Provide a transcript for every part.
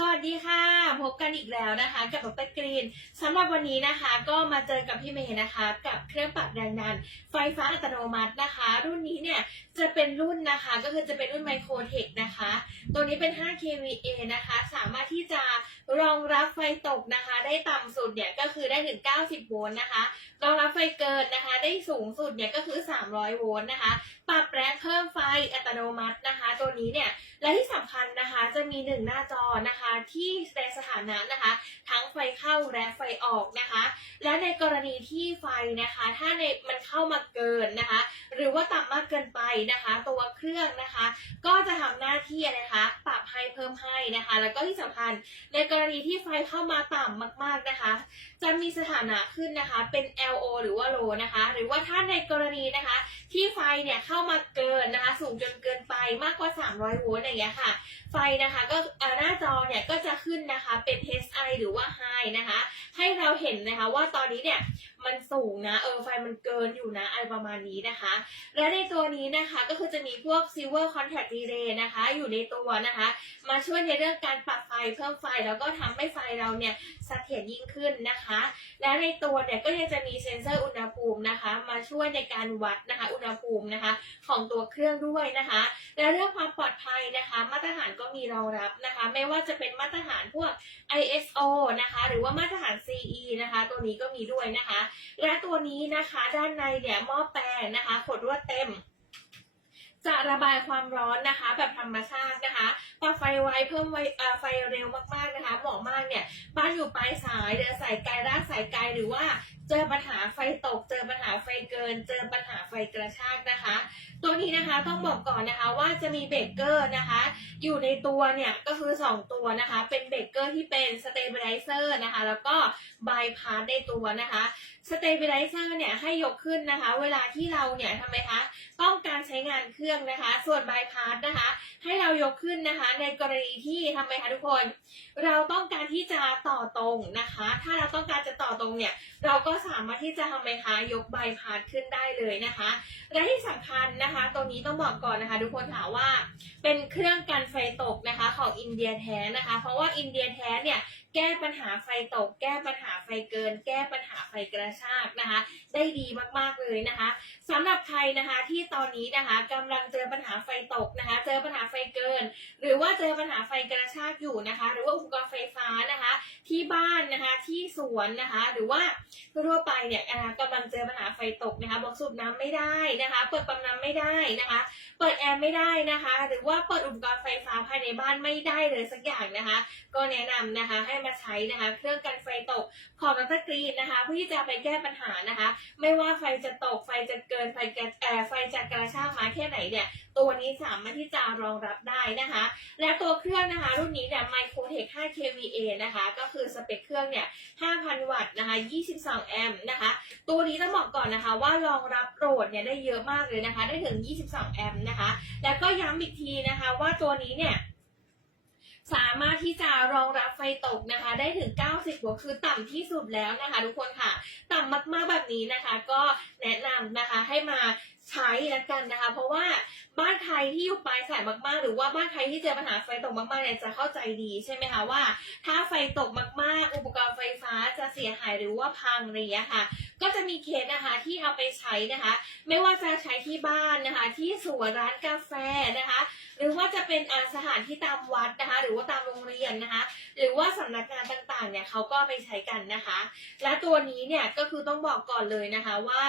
สวัสดีค่ะ พบกันอีกแล้วนะคะ กับดรกรีนสำหรับวันนี้นะคะ ก็มาเจอกับพี่เมย์นะคะ กับเครื่องปรับแรงดันไฟฟ้าอัตโนมัตินะคะ รุ่นนี้เนี่ยจะเป็นรุ่นนะคะ ก็คือจะเป็นรุ่นไมโครเทคนะคะ ตัวนี้เป็น 5 kVA นะคะ สามารถที่จะรองรับไฟตกนะคะ ได้ต่ำสุดเนี่ยก็คือได้ถึง 90 โวลต์นะคะ รองรับไฟเกินนะคะ ได้สูงสุดเนี่ยก็คือ 300 โวลต์นะคะ ปรับแรงเพิ่มไฟอัตโนมัตินะคะ ตัวนี้เนี่ย และที่สำคัญนะคะ จะมีหนึ่งหน้าจอนะคะที่แสดงสถานะนะคะ ทั้งไฟเข้าและไฟออกนะคะ และในกรณีที่ไฟนะคะ ถ้าในมันเข้ามาเกินนะคะ หรือว่าต่ำมากเกินไปนะคะ ตัวเครื่องนะคะ ก็จะทำหน้าที่นะคะปรับให้เพิ่มให้นะคะ แล้วก็ที่สำคัญในกรณีที่ไฟเข้ามาต่ำมาก ๆนะคะ จะมีสถานะขึ้นนะคะเป็น LO หรือว่า low นะคะ หรือว่าถ้าในกรณีนะคะ ที่ไฟเนี่ยเข้ามาเกินนะคะ สูงจน มากกว่า 300โวลต์อย่างเงี้ยค่ะ ไฟนะคะก็หน้าจอเนี่ยก็จะขึ้นนะคะเป็น HI หรือว่า High นะคะ ให้เราเห็นนะคะว่าตอนนี้เนี่ยมันสูงนะเออไฟมันเกินอยู่นะอะไรประมาณนี้นะคะ และในตัวนี้นะคะก็คือจะมีพวก Silver Contact Relay นะคะ อยู่ในตัวนะคะ มาช่วยในเรื่องการปรับไฟเพิ่มไฟแล้วก็ทำให้ไฟเราเนี่ยเสถียรยิ่งขึ้นนะคะ และในตัวเนี่ยก็ยังจะมีเซ็นเซอร์อุณหภูมินะคะ มาช่วยในการวัดนะคะ อุณหภูมินะคะ ของตัวเครื่องด้วยนะคะและเรื่องความปลอดภัยนะคะ มาตรฐานก็มีรองรับนะคะ ไม่ว่าจะเป็นมาตรฐานพวก ISO นะคะ หรือว่ามาตรฐาน CE นะคะ ตัวนี้ก็มีด้วยนะคะ และตัวนี้นะคะด้านในเนี่ยหม้อแปลงนะคะ ขดลวดเต็มจะระบายความร้อนนะคะ แบบธรรมชาตินะคะปรับไฟไวเพิ่มไวไฟเร็วมากๆนะคะเหมาะมากเนี่ยบ้านอยู่ปลายสายเดินสายไกลรากสายไกลหรือว่าเจอปัญหาไฟตก เจอปัญหาไฟเกิน เจอปัญหาไฟกระชากนะคะ นี้นะคะต้องบอกก่อนนะคะว่าจะมีเบเกอร์นะคะ อยู่ในตัวเนี่ยก็คือ 2 ตัวนะคะ เป็นเบเกอร์ที่เป็นสเตเบลไลเซอร์นะคะแล้วก็บายพาสในตัวนะคะสเตเบลไลเซอร์เนี่ยให้ยกขึ้นนะคะ เวลาที่เราเนี่ยทำไมคะต้องการใช้งานเครื่องนะคะ ส่วนบายพาสนะคะ ให้เรายกขึ้นนะคะ ในกรณีที่ทำไมคะทุกคน เราต้องการที่จะต่อตรงนะคะ ถ้าเราต้องการจะต่อตรงเนี่ยเราก็สามารถที่จะทำไมคะยกใบพาสขึ้นได้เลยนะคะและที่สำคัญนะคะตรงนี้ต้องบอกก่อนนะคะ ทุกคนถามว่าเป็นเครื่องกันไฟตกนะคะ ของอินเดียแท้นะคะ เพราะว่าอินเดียแท้เนี่ยแก้ปัญหาไฟตก แก้ปัญหาไฟเกิน แก้ปัญหาไฟกระชากนะคะ ได้ดีมากๆเลยนะคะสำหรับใครนะคะที่ตอนนี้นะคะกำลังเจอปัญหาไฟตกนะคะ เจอปัญหาไฟเกิน หรือว่าเจอปัญหาไฟกระชากอยู่นะคะ หรือว่าอุปกรณ์ไฟฟ้านะคะ ที่บ้านนะคะที่สวนนะคะ หรือว่าทั่วไปเนี่ยนะคะกำลังเจอปัญหาไฟตกนะคะบอกสูบน้ำไม่ได้นะคะ เปิดปั๊มน้ำไม่ได้นะคะเปิดแอร์ไม่ได้นะคะ หรือว่าเปิดอุปกรณ์ไฟฟ้าภายในบ้านไม่ได้เลยสักอย่างนะคะ ก็แนะนำนะคะให้มาใช้นะคะเครื่องกันไฟตกของดรกรีนนะคะเพื่อที่จะไปแก้ปัญหานะคะ ไม่ว่าไฟจะตกไฟจะเกินไฟจะแอร์ไฟจะกระชากมาแค่ไหนเนี่ยตัวนี้สามารถที่จะรองรับได้นะคะ และตัวเครื่องนะคะ รุ่นนี้เนี่ย Microtech 5 kVA นะคะ ก็คือสเปคเครื่องเนี่ย 5,000 วัตต์นะคะ 22 แอมป์นะคะ ตัวนี้ต้องบอกก่อนนะคะว่ารองรับโหลดเนี่ยได้เยอะมากเลยนะคะ ได้ถึง22 แอมป์นะคะ แล้วก็ย้ำอีกทีนะคะว่าตัวนี้เนี่ยสามารถที่จะรองรับไฟตกนะคะ ได้ถึง 90วัตต์คือต่ำที่สุดแล้วนะคะ ทุกคนค่ะ ต่ำมากๆแบบนี้นะคะ ก็แนะนำนะคะให้มา ใช้แล้วกันนะคะ เพราะว่าบ้านใครที่อยู่ปลายสายมากๆ หรือว่าบ้านใครที่เจอปัญหาไฟตกมากๆเนี่ยจะเข้าใจดีใช่ไหมคะว่า ถ้าไฟตกมากๆ อุปกรณ์ไฟฟ้าจะเสียหายหรือว่าพังอะไรอย่างเงี้ยค่ะ ก็จะมีเคสนะคะที่เอาไปใช้นะคะ ไม่ว่าจะใช้ที่บ้านนะคะ ที่สวนร้านกาแฟนะคะ หรือว่าจะเป็นอาสถานที่ตามวัดนะคะ หรือว่าตามโรงเรียนนะคะ หรือว่าสำนักงานต่างๆเนี่ยเขาก็ไปใช้กันนะคะ และตัวนี้เนี่ยก็คือต้องบอกก่อนเลยนะคะว่า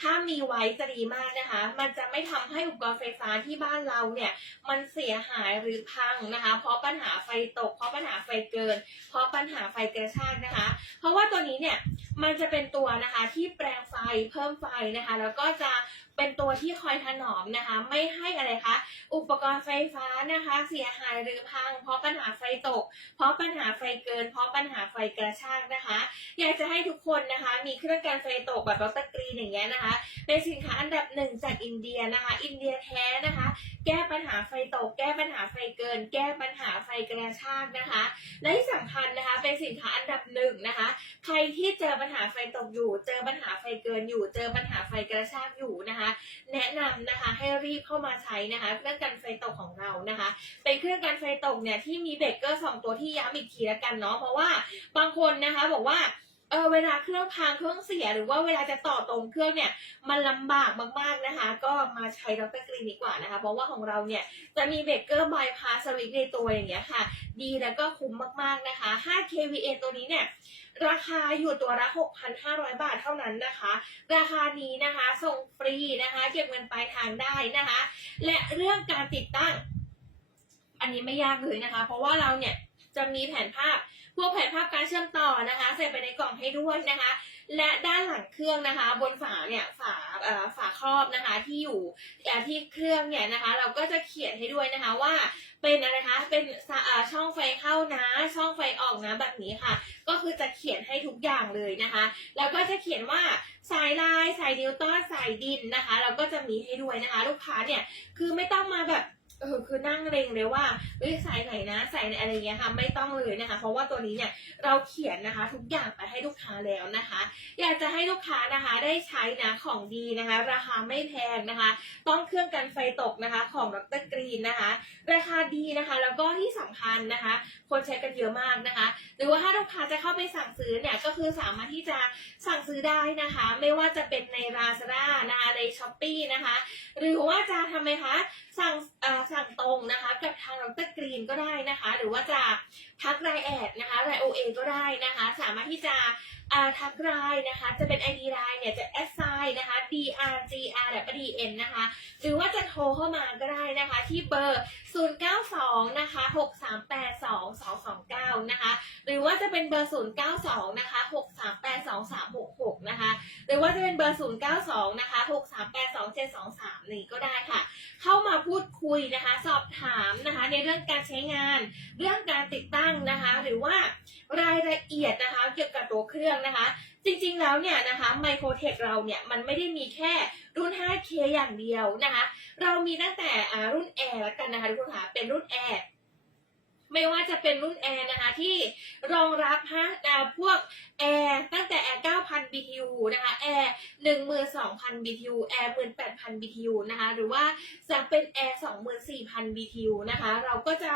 ถ้ามีไว้จะดีมากนะคะ มันจะไม่ทำให้อุปกรณ์ไฟฟ้าที่บ้านเราเนี่ยมันเสียหายหรือพังนะคะ เพราะปัญหาไฟตก เพราะปัญหาไฟเกิน เพราะปัญหาไฟกระชากนะคะ เพราะว่าตัวนี้เนี่ยมันจะเป็นตัวนะคะที่แปลงไฟเพิ่มไฟนะคะ แล้วก็จะเป็นตัวที่คอยถนอมนะคะ ไม่ให้อะไรคะอุปกรณ์ไฟฟ้านะคะ เสียหายหรือพัง เพราะปัญหาไฟตก เพราะปัญหาไฟเกิน เพราะปัญหาไฟกระชากนะคะ อยากจะให้ทุกคนนะคะ มีเครื่องกันไฟตกแบบดรกรีนอย่างเงี้ยนะคะเป็นสินค้าอันดับหนึ่งนึ่งจากอินเดียนะคะ อินเดียแท้นะคะ แก้ปัญหาไฟตก แก้ปัญหาไฟเกิน แก้ปัญหาไฟกระชากนะคะ และที่สำคัญนะคะเป็นสินค้าอันดับหนึ่งนะคะ ใครที่เจอปัญหาไฟตกอยู่ เจอปัญหาไฟเกินอยู่ เจอปัญหาไฟกระชากอยู่นะคะ แนะนำนะคะให้รีบเข้ามาใช้นะคะเครื่องกันไฟตกของเรานะคะ เป็นเครื่องกันไฟตกเนี่ยที่มีเบรกเกอร์สองตัวที่ย้ำอีกทีละกันเนาะเพราะว่าบางคนนะคะบอกว่า เออเวลาเครื่องพังเครื่องเสียหรือว่าเวลาจะต่อตรงเครื่องเนี่ยมันลำบากมากๆนะคะ ก็มาใช้ดรกรีนดีกว่านะคะ เพราะว่าของเราเนี่ยจะมีเบรกเกอร์บายพาสสวิตในตัวอย่างเงี้ยค่ะ ดีแล้วก็คุ้มมากๆนะคะ 5 kVA ตัวนี้เนี่ยราคาอยู่ตัวละ 6,500 บาทเท่านั้นนะคะ ราคานี้นะคะส่งฟรีนะคะ เก็บเงินปลายทางได้นะคะ และเรื่องการติดตั้ง อันนี้ไม่ยากเลยนะคะ เพราะว่าเราเนี่ยจะมีแผนภาพ พวกแผนภาพการเชื่อมต่อนะคะ ใส่ไปในกล่องให้ด้วยนะคะ และด้านหลังเครื่องนะคะ บนฝาเนี่ยฝาเอ่อฝาครอบนะคะที่อยู่เอ่อที่เครื่องเนี่ยนะคะ เราก็จะเขียนให้ด้วยนะคะว่าเป็นอะไรคะเป็นสอ่อช่องไฟเข้านะ ช่องไฟออกนะแบบนี้ค่ะ ก็คือจะเขียนให้ทุกอย่างเลยนะคะ แล้วก็จะเขียนว่าสายลายสายนิวตันสายดินนะคะ เราก็จะมีให้ด้วยนะคะ ลูกค้าเนี่ยคือไม่ต้องมาแบบ เออคือนั่งเร็งเลยว่าเอ้ยสายไหนนะสายไหนอะไรเงี้ยค่ะไม่ต้องเลยนะคะ เพราะว่าตัวนี้เนี่ยเราเขียนนะคะ ทุกอย่างไปให้ลูกค้าแล้วนะคะ อยากจะให้ลูกค้านะคะได้ใช้นะของดีนะคะ ราคาไม่แพงนะคะ ต้องเครื่องกันไฟตกนะคะ ของดรกรีนนะคะ ราคาดีนะคะ แล้วก็ที่สำคัญนะคะ คนใช้กันเยอะมากนะคะ หรือว่าถ้าลูกค้าจะเข้าไปสั่งซื้อเนี่ยก็คือสามารถที่จะสั่งซื้อได้นะคะ ไม่ว่าจะเป็นใน Lazada นะคะใน s h อ p e e นะคะ หรือว่าจะทำไมคะสั่งเอ่อสั่งตรงนะคะกับทางดรกรีนก็ได้นะคะ หรือว่าจะทักไลน์แอดนะคะไลน์โอเอก็ได้นะคะ สามารถที่จะ ทักไลน์นะคะ จะเป็น ID ไลน์เนี่ยจะแอดไซน์นะคะ D R G R แบบ D N นะคะ หรือว่าจะโทรเข้ามาก็ได้นะคะ ที่เบอร์ 092 นะคะ 6382229 นะคะ หรือว่าจะเป็นเบอร์ 092 นะคะ 6382366 นะคะ หรือว่าจะเป็นเบอร์ 092 นะคะ 6382723 นี่ก็ได้ค่ะ เข้ามาพูดคุยนะคะ สอบถามนะคะ ในเรื่องการใช้งาน เรื่องการติดตั้งนะคะ หรือว่ารายละเอียดนะคะ เกี่ยวกับตัวเครื่องนะคะ จริงๆแล้วเนี่ยนะคะไมโครเทคเราเนี่ยมันไม่ได้มีแค่รุ่น 5K อย่างเดียวนะคะ เรามีตั้งแต่อารุ่น Air แล้วกันนะคะทุกคนค่ะเป็นรุ่น Air ไม่ว่าจะเป็นรุ่น Air นะคะที่รองรับฮะพวก Air ตั้งแต่ Air 9,000 BTU นะคะ Air 12,000 BTU Air 18,000 BTU นะคะหรือว่าจะเป็น Air 24,000 BTU นะคะเราก็จะ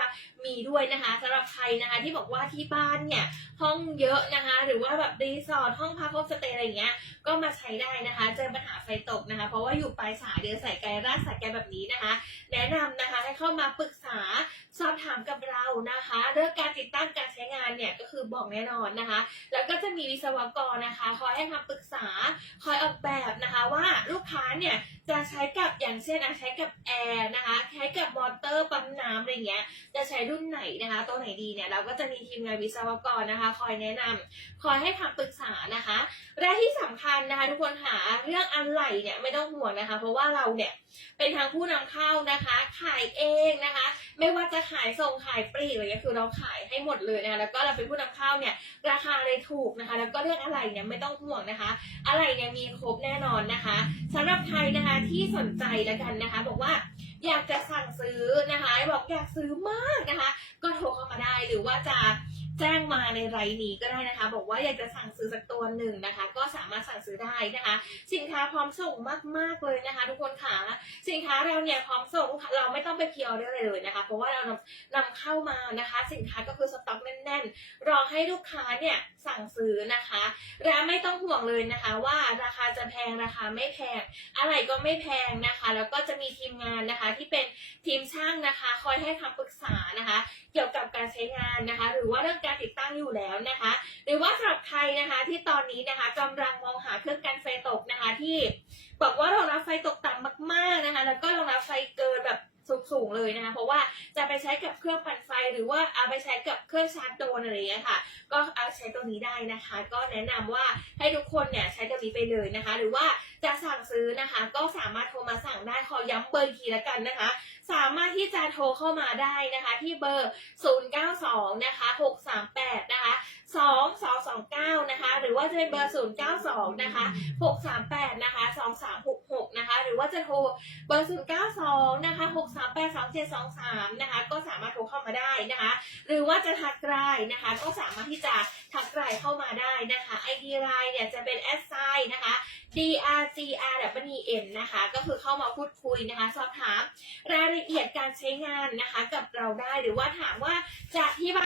มีด้วยนะคะสำหรับใครนะคะที่บอกว่าที่บ้านเนี่ยห้องเยอะนะคะ หรือว่าแบบรีสอร์ทห้องพักโฮมสเตย์อะไรเงี้ยก็มาใช้ได้นะคะ เจอปัญหาไฟตกนะคะ เพราะว่าอยู่ปลายสายเดือสายไกลรากสายไกลแบบนี้นะคะ แนะนำนะคะให้เข้ามาปรึกษาสอบถามกับเรานะคะเรื่องการติดตั้งการใช้งานเนี่ยก็คือบอกแน่นอนนะคะ แล้วก็จะมีวิศวกรนะคะคอยให้คำปรึกษาคอยออกแบบนะคะว่าลูกค้าเนี่ยจะใช้กับอย่างเช่นใช้กับแอร์นะคะใช้กับมอเตอร์ปั๊มน้ำอะไรเงี้ยจะใช้รุ่นไหนนะคะตัวไหนดีเนี่ยเราก็จะมีทีมงานวิศวกรนะคะ คอยแนะนำคอยให้คำปรึกษานะคะและที่สำคัญนะคะ ทุกคนหาเรื่องอะไหล่เนี่ยไม่ต้องห่วงนะคะ เพราะว่าเราเนี่ยเป็นทางผู้นำเข้านะคะ ขายเองนะคะ ไม่ว่าจะขายส่งขายปลีกอะไรเงี้ยคือเราขายให้หมดเลยนะคะแล้วก็เราเป็นผู้นำเข้าเนี่ยราคาเลยถูกนะคะ แล้วก็เรื่องอะไหล่เนี่ยไม่ต้องห่วงนะคะ อะไรเนี่ยมีครบแน่นอนนะคะสำหรับใครนะคะที่สนใจแล้วกันนะคะ บอกว่าอยากจะสั ซื้อนะคะบอกอยากซื้อมากนะคะ ก็โทรเข้ามาได้หรือว่าจะ แจ้งมาในไรนี้ก็ได้นะคะ บอกว่าอยากจะสั่งซื้อสักตัวหนึ่งนะคะ ก็สามารถสั่งซื้อได้นะคะ สินค้าพร้อมส่งมาก ๆ เลยนะคะ ทุกคนค่ะสินค้าเราเนี่ยพร้อมส่งเราไม่ต้องไปพิออเดอร์เลยนะคะ เพราะว่าเรานำนำเข้ามานะคะ สินค้าก็คือสต็อกแน่นๆรอให้ลูกค้าเนี่ยสั่งซื้อนะคะ และไม่ต้องห่วงเลยนะคะ ว่าราคาจะแพงราคาไม่แพง อะไรก็ไม่แพงนะคะ แล้วก็จะมีทีมงานนะคะ ที่เป็นทีมช่างนะคะ คอยให้คำปรึกษานะคะ เกี่ยวกับการใช้งานนะคะ หรือว่าเรื่องการติดตั้งอยู่แล้วนะคะ หรือว่าสำหรับใครนะคะที่ตอนนี้นะคะกำลังมองหาเครื่องกันไฟตกนะคะ ที่บอกว่ารองรับไฟตกต่ำมากๆนะคะ แล้วก็รองรับไฟเกินแบบสูงๆเลยนะคะ เพราะว่าจะไปใช้กับเครื่องปั่นไฟหรือว่าเอาไปใช้กับเครื่องชาร์จโดนอะไรเงี้ยค่ะ ก็เอาใช้ตัวนี้ได้นะคะ ก็แนะนำว่าให้ทุกคนเนี่ยใช้ตัวนี้ไปเลยนะคะ หรือว่า จะสั่งซื้อนะคะ ก็สามารถโทรมาสั่งได้ขอย้ำเบอร์ทีละกันนะคะ สามารถที่จะโทรเข้ามาได้นะคะ ที่เบอร์ 092 นะคะ 638 นะคะ 2229 นะคะ หรือว่าจะเป็นเบอร์ 092 นะคะ 638 นะคะ 2366 นะคะ หรือว่าจะโทรเบอร์ 0 9 2 นะคะ 6 3 8 2 7 2 3 นะคะ ก็สามารถโทรเข้ามาได้นะคะ หรือว่าจะทักไลน์นะคะ ก็สามารถที่จะทักไลน์เข้ามาได้นะคะ ID ไลน์เนี่ยจะเป็นแอดไซน์นะคะ D R G R W N นะคะ ก็คือเข้ามาพูดคุยนะคะ สอบถามรายละเอียดการใช้งานนะคะ กับเราได้หรือว่าถามว่าจะที่บ้าน